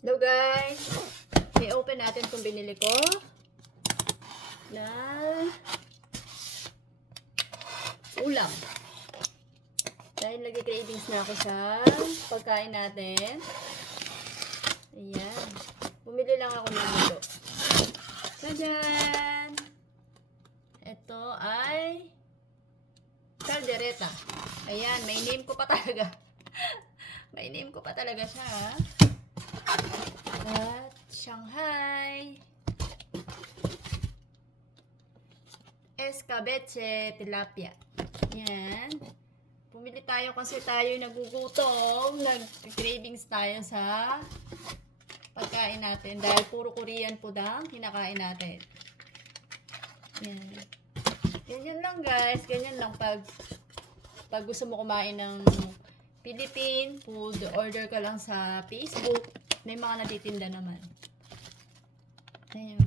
Hello guys! I-open natin itong binili ko na ulam. Dahil nag-cravings na ako sa pagkain natin. Ayan. Bumili lang ako ng ito. Tadaan! Ito ay caldereta. Ayan, may name ko pa talaga. May name ko pa talaga siya, ha? At Shanghai escabeche tilapia. Yan. Pumili tayo kasi tayo nagugutom. Nag-cravings tayo sa pagkain natin. Dahil puro Korean food ang kinakain natin. Yan. Ganyan lang guys. Ganyan lang pag gusto mo kumain ng Philippine food, order ka lang sa Facebook. May mga natitinda naman. Ayun.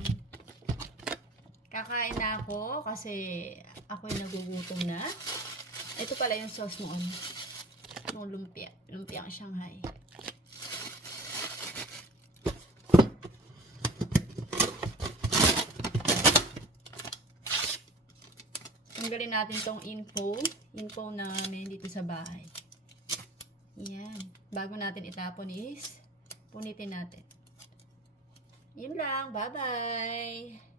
Kakain na ako kasi ako'y nagugutom na. Ito pala yung sauce noon. Nung lumpia. Lumpiang Shanghai. Tanggalin natin tong info namin dito sa bahay. Yan. Bago natin itapon is punitin natin. Yun lang. Bye-bye!